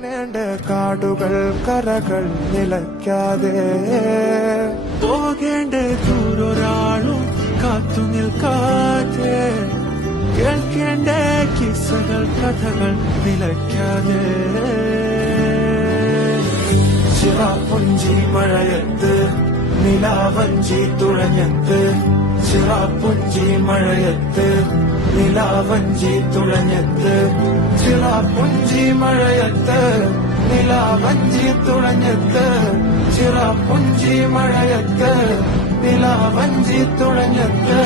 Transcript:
കാണേണ്ട കാടുകൾ കരകൾ നിലയ്ക്കാതെ പോകേണ്ട ദൂരൊരാളും കാത്തു നിൽക്കാതെ കേൾക്കേണ്ട കിസ്സകൾ കഥകൾ നിലയ്ക്കാതെ ചിറാപ്പുഞ്ചി മഴയത്ത് നിലാവഞ്ചി തുഴഞ്ഞത്ത് ചിറാപ്പുഞ്ചി മഴയത്ത് നിലാവഞ്ചി തുഴഞ്ഞത്ത് ചിറാപ്പുഞ്ചി മഴയത്ത് നിലാവഞ്ചി തുഴഞ്ഞത്ത് ചിറാപ്പുഞ്ചി മഴയത്ത് നിലാവഞ്ചി തുഴഞ്ഞത്ത്